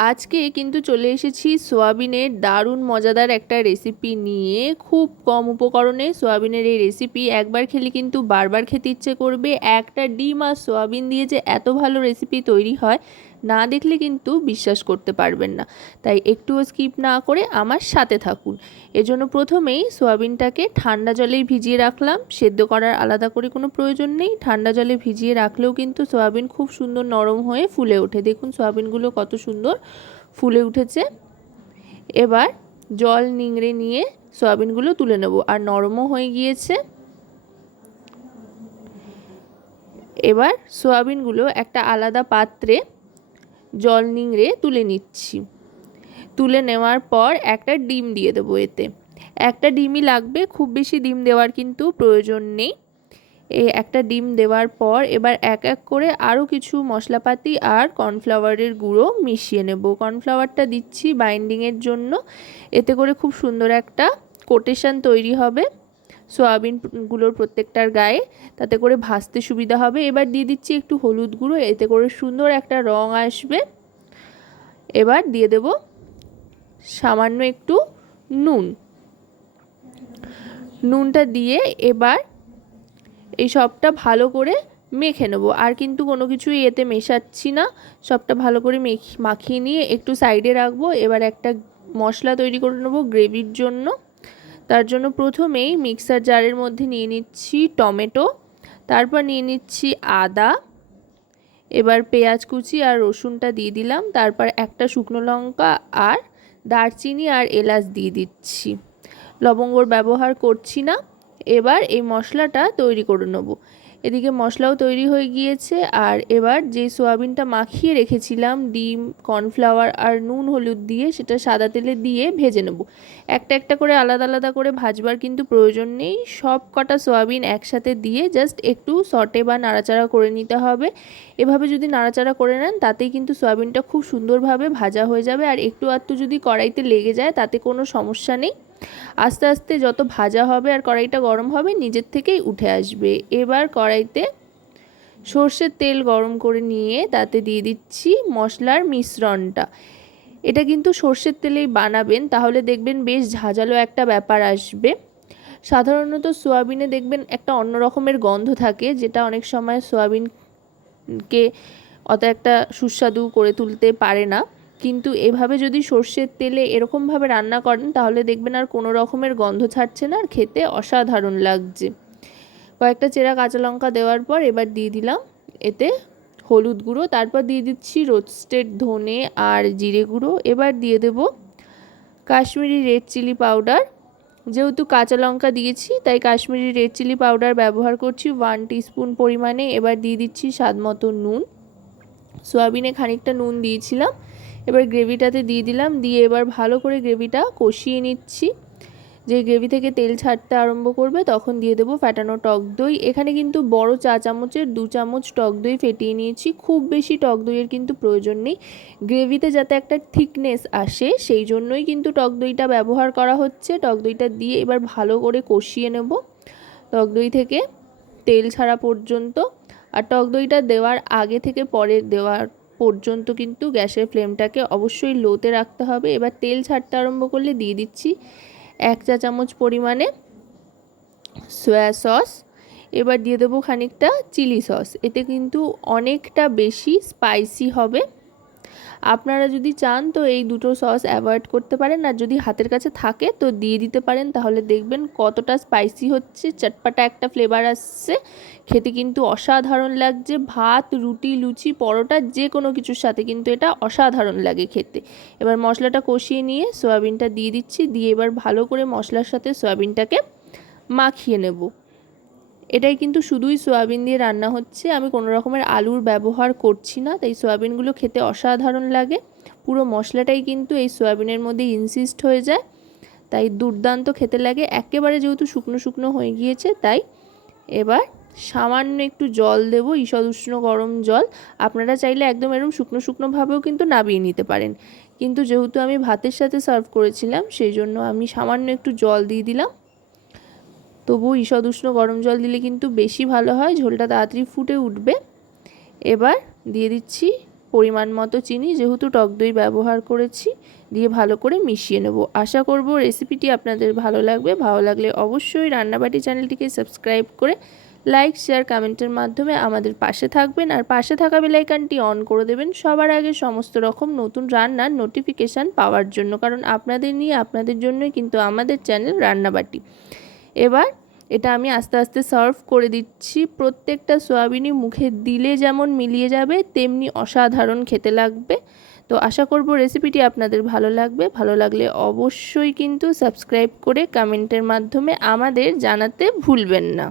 আজকে কিন্তু চলে এসেছি সোয়াবিনের দারুণ মজাদার একটা রেসিপি নিয়ে, খুব কম উপকরণে সোয়াবিনের এই রেসিপি একবার খেলে কিন্তু বারবার খেতে ইচ্ছে করবে। একটা ডিম আর সোয়াবিন দিয়ে যে এত ভালো রেসিপি তৈরি হয় না দেখলে কিন্তু বিশ্বাস করতে পারবেন না। তাই একটুও স্কিপ না করে আমার সাথে থাকুন। এজন্য প্রথমেই সোয়াবিনটাকে ঠান্ডা জলেই ভিজিয়ে রাখলাম। সেদ্ধ করার আলাদা করে কোনো প্রয়োজন নেই। ঠান্ডা জলে ভিজিয়ে রাখলেও কিন্তু সোয়াবিন খুব সুন্দর নরম হয়ে ফুলে ওঠে। দেখুন সোয়াবিনগুলো কত সুন্দর ফুলে উঠেছে। এবার জল নিংড়ে নিয়ে সয়াবিনগুলো তুলে নেব। আর নরমও হয়ে গিয়েছে। এবার সয়াবিনগুলো একটা আলাদা পাত্রে জল নিংড়ে তুলে নিচ্ছি। তুলে নেওয়ার পর একটা ডিম দিয়ে দেবো এতে। একটা ডিমই লাগবে, খুব বেশি ডিম দেওয়ার কিন্তু প্রয়োজন নেই। এই একটা ডিম দেওয়ার পর এবার এক এক করে আরও কিছু মশলাপাতি আর কর্নফ্লাওয়ারের গুঁড়ো মিশিয়ে নেব। কর্নফ্লাওয়ারটা দিচ্ছি বাইন্ডিংয়ের জন্য। এতে করে খুব সুন্দর একটা কোটেশন তৈরি হবে। সোয়াবিনগুলোর প্রত্যেকটার গায়ে, তাতে করে ভাজতে সুবিধা হবে। এবার দিয়ে দিচ্ছি একটু হলুদ গুঁড়ো, এতে করে সুন্দর একটা রং আসবে। এবার দিয়ে দেব সামান্য একটু নুন। নুনটা দিয়ে এবার এই সবটা ভালো করে মেখে নেব। আর কিন্তু কোনো কিছুই এতে মেশাচ্ছি না। সবটা ভালো করে মেখি, মাখিয়ে নিয়ে একটু সাইডে রাখব। এবার একটা মশলা তৈরি করে নেব গ্রেভির জন্য। তার জন্য প্রথমেই মিক্সার জারের মধ্যে নিয়ে নিচ্ছি টমেটো, তারপর নিয়ে নিচ্ছি আদা, এবার পেঁয়াজ কুচি আর রসুনটা দিয়ে দিলাম, তারপর একটা শুকনো লঙ্কা আর দারচিনি আর এলাচ দিয়ে দিচ্ছি। লবঙ্গর ব্যবহার করছি না, এবার এই মশলাটা তৈরি করে নেব। এদিকে মশলাও তৈরি হয়ে গিয়েছে। আর এবার যে সোয়াবিনটা মাখিয়ে রেখেছিলাম, ডিম, কর্নফ্লাওয়ার আর নুন, হলুদ দিয়ে, সেটা সাদা তেলে দিয়ে ভেজে নেব। একটা একটা করে আলাদা আলাদা করে ভাজবার কিন্তু প্রয়োজন নেই। সব কটা সোয়াবিন একসাথে দিয়ে জাস্ট একটু সটে বা নাড়াচাড়া করে নিতে হবে। এভাবে যদি নাড়াচাড়া করে নেন, তাতেই কিন্তু সোয়াবিনটা খুব সুন্দরভাবে ভাজা হয়ে যাবে। আর একটু আধটু যদি কড়াইতে লেগে যায়, তাতে কোনো সমস্যা নেই। আস্তে আস্তে যত ভাজা হবে আর কড়াইটা গরম হবে, নিজের থেকেই উঠে আসবে। এবার কড়াইতে সর্ষের তেল গরম করে নিয়ে তাতে দিয়ে দিচ্ছি মশলার মিশ্রণটা। এটা কিন্তু সর্ষের তেলেই বানাবেন, তাহলে দেখবেন বেশ ঝাঁঝালো একটা ব্যাপার আসবে। সাধারণত সোয়াবিনে দেখবেন একটা অন্য রকমের গন্ধ থাকে, যেটা অনেক সময় সোয়াবিনকে অত একটা সুস্বাদু করে তুলতে পারে না। কিন্তু এভাবে যদি সর্ষের তেলে এরকমভাবে রান্না করেন, তাহলে দেখবেন আর কোনো রকমের গন্ধ ছাড়ছে না আর খেতে অসাধারণ লাগছে। কয়েকটা চেরা কাঁচা লঙ্কা দেওয়ার পর এবার দিয়ে দিলাম এতে হলুদ গুঁড়ো, তারপর দিয়ে দিচ্ছি রোস্টেড ধনে আর জিরে গুঁড়ো। এবার দিয়ে দেব কাশ্মীরি রেড চিলি পাউডার। যেহেতু কাঁচা লঙ্কা দিয়েছি, তাই কাশ্মীরি রেড চিলি পাউডার ব্যবহার করছি ওয়ান টিস্পুন পরিমাণে। এবার দিয়ে দিচ্ছি স্বাদ মতো নুন। সোয়াবিনে খানিকটা নুন দিয়েছিলাম। এবার গ্রেভিটাতে দিয়ে দিলাম, দিয়ে এবার ভালো করে গ্রেভিটা কষিয়ে নিচ্ছি। যে গ্রেভি থেকে তেল ছাড়তে আরম্ভ করবে তখন দিয়ে দেবো ফ্যাটানো টক দই। এখানে কিন্তু বড় চা চামচের দু চামচ টক দই ফেটিয়ে নিয়েছি, খুব বেশি টক দইয়ের কিন্তু প্রয়োজন নেই। গ্রেভিতে যাতে একটা থিকনেস আসে, সেই জন্যই কিন্তু টক দইটা ব্যবহার করা হচ্ছে। টক দইটা দিয়ে এবার ভালো করে কষিয়ে নেব টক দই থেকে তেল ছাড়া পর্যন্ত। আর টক দইটা দেওয়ার আগে থেকে পরে দেওয়ার পর্যন্ত কিন্তু গ্যাসের ফ্লেমটাকে অবশ্যই লোতে রাখতে হবে। এবার তেল ছাড়তে আরম্ভ করলে দিয়ে দিচ্ছি এক চা চামচ পরিমাণে সয়া সস। এবার দিয়ে দেবো খানিকটা চিলি সস। এতে কিন্তু অনেকটা বেশি স্পাইসি হবে। আপনারা যদি চান, তো এই দুটো সস অ্যাভয়েড করতে পারেন। আর যদি হাতের কাছে থাকে, তো দিয়ে দিতে পারেন। তাহলে দেখবেন কতটা স্পাইসি হচ্ছে, চটপাটা একটা ফ্লেভার আসছে। খেতে কিন্তু অসাধারণ লাগছে। ভাত, রুটি, লুচি, পরোটা যে কোনো কিছুর সাথে কিন্তু এটা অসাধারণ লাগে খেতে। এবার মশলাটা কষিয়ে নিয়ে সয়াবিনটা দিয়ে দিচ্ছি। দিয়ে এবার ভালো করে মশলার সাথে সয়াবিনটাকে মাখিয়ে নেব। এটাই কিন্তু শুধুই সোয়াবিন দিয়ে রান্না হচ্ছে। আমি কোনো রকমের আলুর ব্যবহার করছি না, তাই সোয়াবিনগুলো খেতে অসাধারণ লাগে। পুরো মশলাটাই কিন্তু এই সোয়াবিনের মধ্যে ইনসিস্ট হয়ে যায়। তাই দুর্দান্ত খেতে লাগে। একেবারে যেহেতু শুকনো শুকনো হয়ে গিয়েছে, তাই এবার সামান্য একটু জল দেবো ঈষদ উষ্ণ গরম জল। আপনারা চাইলে একদম এরকম শুকনো শুকনোভাবেও কিন্তু নাবিয়ে নিতে পারেন। কিন্তু যেহেতু আমি ভাতের সাথে সার্ভ করেছিলাম, সেই জন্য আমি সামান্য একটু জল দিয়ে দিলাম। তবুও ঈষদ উষ্ণ গরম জল দিলে কিন্তু বেশি ভালো হয়। ঝোলটা তাড়াতাড়ি ফুটে উঠবে। এবার দিয়ে দিচ্ছি পরিমাণ মতো চিনি, যেহেতু টক দই ব্যবহার করেছি, দিয়ে ভালো করে মিশিয়ে নেব। আশা করব রেসিপিটি আপনাদের ভালো লাগবে। ভালো লাগলে অবশ্যই রান্নাবাটি চ্যানেলটিকে সাবস্ক্রাইব করে লাইক, শেয়ার, কমেন্টের মাধ্যমে আমাদের পাশে থাকবেন। আর পাশে থাকা বেলাইকানটি অন করে দেবেন। সবার আগে সমস্ত রকম নতুন রান্নার নোটিফিকেশান পাওয়ার জন্য, কারণ আপনাদের নিয়ে আপনাদের জন্যই কিন্তু আমাদের চ্যানেল রান্নাবাটি। এবার এটা আমি আস্তে আস্তে সার্ভ করে দিচ্ছি। প্রত্যেকটা সোয়াবিনই মুখে দিলে যেমন মিলিয়ে যাবে, তেমনি অসাধারণ খেতে লাগবে। তো আশা করব রেসিপিটি আপনাদের ভালো লাগবে। ভালো লাগলে অবশ্যই কিন্তু সাবস্ক্রাইব করে কমেন্টের মাধ্যমে আমাদের জানাতে ভুলবেন না।